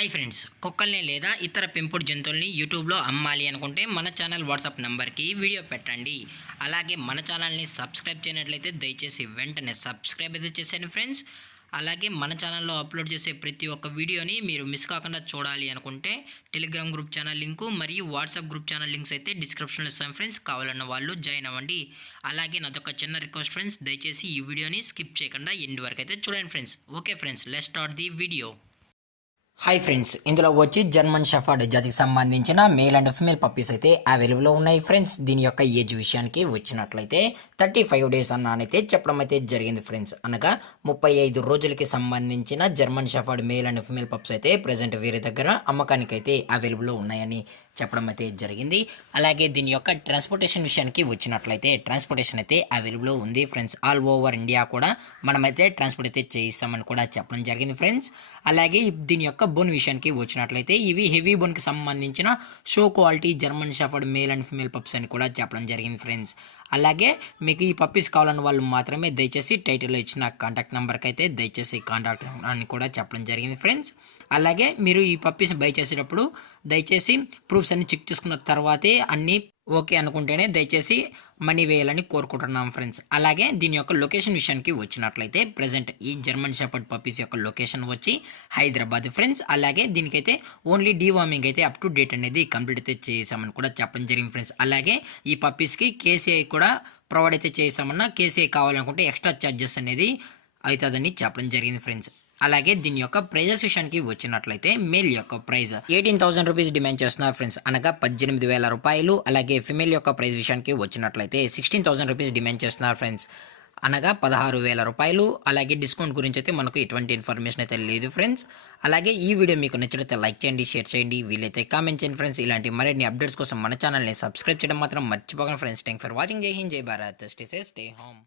Hi friends, కుక్కల్ని లేదా ఇతర పెంపుడు జంతువుల్ని యూట్యూబ్లో అమ్మాలి అనుకుంటే మన ఛానల్ వాట్సాప్ నెంబర్కి వీడియో పెట్టండి. అలాగే మన ఛానల్ని సబ్స్క్రైబ్ చేయనట్లయితే దయచేసి వెంటనే సబ్స్క్రైబ్ అయితే చేసేయండి ఫ్రెండ్స్. అలాగే మన ఛానల్లో అప్లోడ్ చేసే ప్రతి ఒక్క వీడియోని మీరు మిస్ కాకుండా చూడాలి అనుకుంటే టెలిగ్రామ్ గ్రూప్ ఛానల్ లింకు మరియు వాట్సాప్ గ్రూప్ ఛానల్ లింక్స్ అయితే డిస్క్రిప్షన్లో ఇస్తాను ఫ్రెండ్స్. కావాలన్న వాళ్ళు జాయిన్ అవ్వండి. అలాగే నాదొక చిన్న రిక్వెస్ట్ ఫ్రెండ్స్, దయచేసి ఈ వీడియోని స్కిప్ చేయకుండా ఎండ్ వరకు అయితే చూడండి friends. Okay friends, let's start the video. Hi friends, ఇందులో వచ్చి జర్మన్ షెఫర్డ్ జాతికి సంబంధించిన మేల్ అండ్ ఫిమేల్ పప్పీస్ అయితే అవైలబుల్లో ఉన్నాయి ఫ్రెండ్స్. దీని యొక్క ఏజ్ విషయానికి వచ్చినట్లయితే 35 డేస్ అన్నానైతే చెప్పడం అయితే జరిగింది ఫ్రెండ్స్. అనగా 35 రోజులకి సంబంధించిన German shepherd male and female pups అయితే ప్రజెంట్ వీరి దగ్గర అమ్మకానికి అయితే అవైలబుల్లో ఉన్నాయని చెప్పడం అయితే జరిగింది. అలాగే దీని యొక్క ట్రాన్స్పోర్టేషన్ విషయానికి వచ్చినట్లయితే ట్రాన్స్పోర్టేషన్ అయితే అవైలబుల్లో ఉంది ఫ్రెండ్స్. ఆల్ ఓవర్ ఇండియా కూడా మనమైతే ట్రాన్స్పోర్ట్ అయితే చేయిస్తామని కూడా చెప్పడం జరిగింది ఫ్రెండ్స్. అలాగే దీని యొక్క బోన్ విషయానికి వచ్చినట్లయితే ఇవి హెవీ బోన్కి సంబంధించిన show quality German shepherd male and female pups అని కూడా చెప్పడం జరిగింది ఫ్రెండ్స్. అలాగే మీకు ఈ పప్పీస్ కావాలన్న వాళ్ళు మాత్రమే దయచేసి టైటిల్లో ఇచ్చిన కాంటాక్ట్ నెంబర్కి అయితే దయచేసి కాంటాక్ట్ అని కూడా చెప్పడం జరిగింది ఫ్రెండ్స్. అలాగే మీరు ఈ పప్పీస్ బై చేసేటప్పుడు దయచేసి ప్రూఫ్స్ అన్ని చెక్ చేసుకున్న తర్వాతే అన్నీ ఓకే అనుకుంటేనే దయచేసి మనీ వేయాలని కోరుకుంటున్నాం ఫ్రెండ్స్. అలాగే దీని యొక్క లొకేషన్ విషయానికి వచ్చినట్లయితే ప్రజెంట్ ఈ జర్మన్ షెపర్డ్ పప్పీస్ యొక్క లొకేషన్ వచ్చి హైదరాబాద్ ఫ్రెండ్స్. అలాగే దీనికైతే ఓన్లీ డీవార్మింగ్ అయితే అప్ టు డేట్ అనేది కంప్లీట్ అయితే చేసామని కూడా చెప్పడం జరిగింది ఫ్రెండ్స్. అలాగే ఈ పప్పీస్కి కేసీఐ కూడా ప్రొవైడ్ అయితే చేసామన్నా కేసీఐ కావాలనుకుంటే ఎక్స్ట్రా ఛార్జెస్ అనేది అవుతుందని చెప్పడం జరిగింది ఫ్రెండ్స్. అలాగే దీని యొక్క ప్రైజెస్ విషయానికి వచ్చినట్లయితే మేల్ యొక్క ప్రైస్ 18,000 రూపీస్ డిమాండ్ చేస్తున్నారు ఫ్రెండ్స్, అనగా 18,000 రూపాయలు. అలాగే ఫిమేల్ యొక్క ప్రైస్ విషయానికి వచ్చినట్లయితే 16,000 రూపీస్ డిమాండ్ చేస్తున్నారు ఫ్రెండ్స్, అనగా 16,000 రూపాయలు. అలాగే డిస్కౌంట్ గురించి అయితే మనకు ఎటువంటి ఇన్ఫర్మేషన్ అయితే లేదు ఫ్రెండ్స్. అలాగే ఈ వీడియో మీకు నచ్చినట్లయితే లైక్ చేయండి, షేర్ చేయండి, వీలైతే కామెంట్ చేయండి ఫ్రెండ్స్. ఇలాంటి మరిన్ని అప్డేట్స్ కోసం మన ఛానల్ని సబ్స్క్రైబ్ చేయడం మాత్రం మర్చిపోకండి ఫ్రెండ్స్. Thank for watching. జై హింద్, జై Bharat, stay safe, stay home.